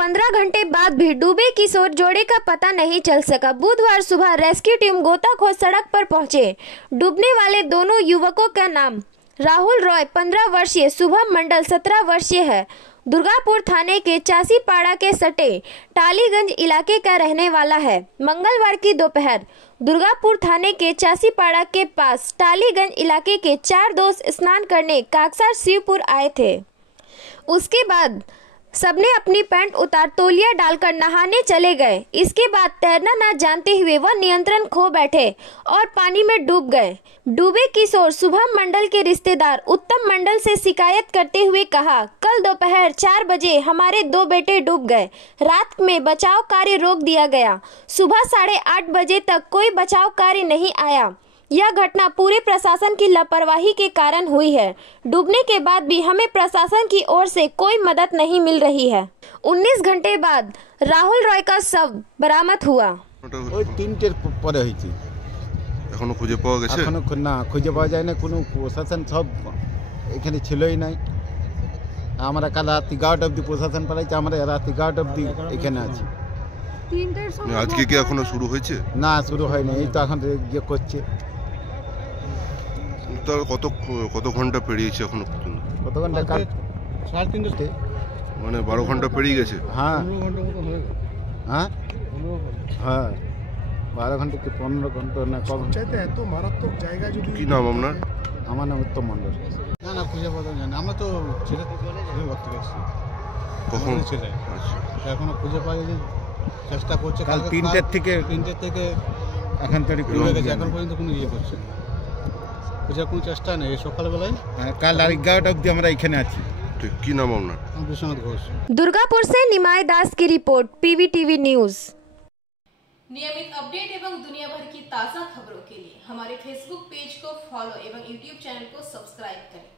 15 घंटे बाद भी डूबे किशोर जोड़े का पता नहीं चल सका। बुधवार सुबह रेस्क्यू टीम गोताखोर सड़क पर पहुंचे। डूबने वाले दोनों युवकों का नाम राहुल रॉय 15 वर्षीय, शुभम मंडल 17 वर्षीय है। दुर्गापुर थाने के चासीपाड़ा के सटे टालीगंज इलाके का रहने वाला है। मंगलवार की दोपहर दुर्गापुर थाने के चासीपाड़ा के पास टालीगंज इलाके के 4 दोस्त स्नान करने काकसार शिवपुर आए थे। उसके बाद सबने अपनी पैंट उतार तौलिया डालकर नहाने चले गए। इसके बाद तैरना न जानते हुए वह नियंत्रण खो बैठे और पानी में डूब गए। डूबे किशोर शुभम मंडल के रिश्तेदार उत्तम मंडल से शिकायत करते हुए कहा, कल दोपहर 4 बजे हमारे 2 बेटे डूब गए। रात में बचाव कार्य रोक दिया गया। सुबह 8:30 बजे तक कोई बचाव कार्य नहीं आया। यह घटना पूरे प्रशासन की लापरवाही के कारण हुई है। डूबने के बाद भी हमें प्रशासन की ओर से कोई मदद नहीं मिल रही है। 19 घंटे बाद राहुल रॉय का शव बरामद हुआ। ওই 3টের পরে হয়েছে। এখনো খুঁজে পাওয়া গেছে? এখনো না খুঁজে পাওয়া যায় না, কোনো প্রশাসন সব এখানে ছিলই নাই। আমরা কাল রাত 11টা অবধি প্রশাসন পাঠাইছে, আমরা রাত 11টা অবধি এখানে আছি। আজকে কি এখনো শুরু হয়েছে? না শুরু হয়নি, এই তো এখন ইয়ে করছে। তো কত ঘন্টা পেরিয়েছে এখনো পর্যন্ত? কত ঘন্টা? কাল 3:30 মানে 12 ঘন্টা পেরিয়ে গেছে। হ্যাঁ 15 ঘন্টা মতো হয়ে গেছে। হ্যাঁ হ্যাঁ 12 ঘন্টা কি 15 ঘন্টা না কম। চাইতে এত মারাত্মক জায়গা যদি কি নাম আপনার? আমার নাম উত্তম মণ্ডল। না না খুঁজে পাওয়া যায় না। আমরা তো ছেলে ভর্তি করছি কখন? ছেলে আচ্ছা, এখনো খুঁজে পাওয়া যায়, চেষ্টা করছে। কাল 3টের থেকে 3টে থেকে এখন তৈরি হয়ে গেছে, এখন পর্যন্ত কোনো ইয়ে করছে না, খোঁজার কোনো চেষ্টা নেই। সকালবেলায় কাল আর 11টা অবধি আমরা এখানে আছি। ঠিক, কি নাম আপনার? বিশ্বনাথ ঘোষ। दुर्गापुर से निमाय दास की रिपोर्ट, PVTV न्यूज। नियमित अपडेट एवं दुनिया भर की ताज़ा खबरों के लिए हमारे फेसबुक पेज को फॉलो एवं यूट्यूब चैनल को सब्सक्राइब करें।